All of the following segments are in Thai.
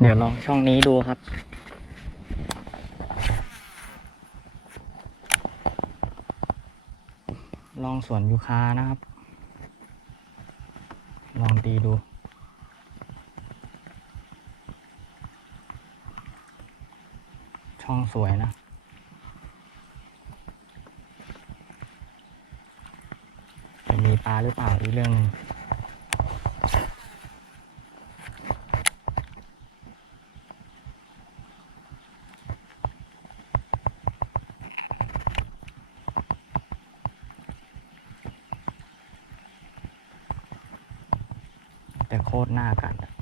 เดี๋ยวลองช่องนี้ดูครับ ลองสวนยูคานะครับ ลองตีดูช่องสวยนะ จะมีปลาหรือเปล่าอีกเรื่องหนึง แต่โคตรหน้ากัดอะ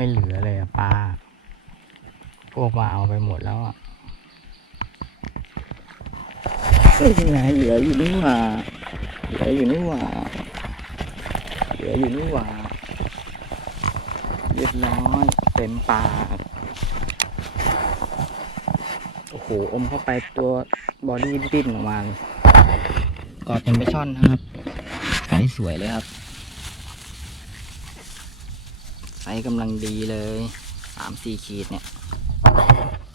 ไม่เหลือเลยอะปลา พวกมาเอาไปหมดแล้วอะเฮ้ยยังไงเหลืออยู่นี่หว่าเหลืออยู่นี่หว่าเหลืออยู่นี่หว่าเรียบร้อยเต็มปากโอ้โห อมเข้าไปตัวบอดี้ดิ้นออกมา กอดเป็นไปช่อนนะครับไซส์สวยเลยครับ ไซส์กำลังดีเลยสามสี่ขีดเนี่ย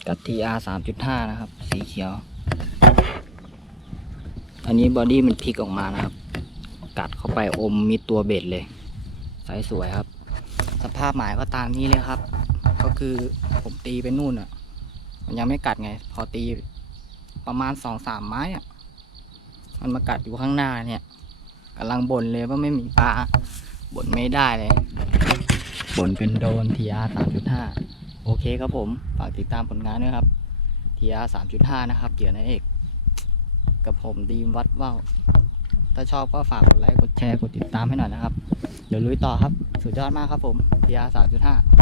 กับ TR สามจุดห้านะครับ สีเขียว อันนี้บอดี้มันพลิกออกมานะครับ กัดเข้าไปอมมิดตัวเบ็ดเลย ไซส์สวยครับ สภาพหมายก็ตามนี้เลยครับ ก็คือผมตีไปนู่นอะ มันยังไม่กัดไง พอตีประมาณสองสามไม้อะ มันมากัดอยู่ข้างหน้าเนี่ยกำลังบ่นเลยว่าไม่มีปลาบ่นไม่ได้เลย บนเป็นโดน TR 3.5 โอเคครับผม ฝากติดตามผลงานด้วยครับ TR 3.5 นะครับเกียรตินาเอก กับผมดีมวัดว่าวถ้าชอบก็ฝากกดไลค์ กดแชร์ กดติดตามให้หน่อยนะครับ เดี๋ยวลุยต่อครับ สุดยอดมากครับผม TR 3.5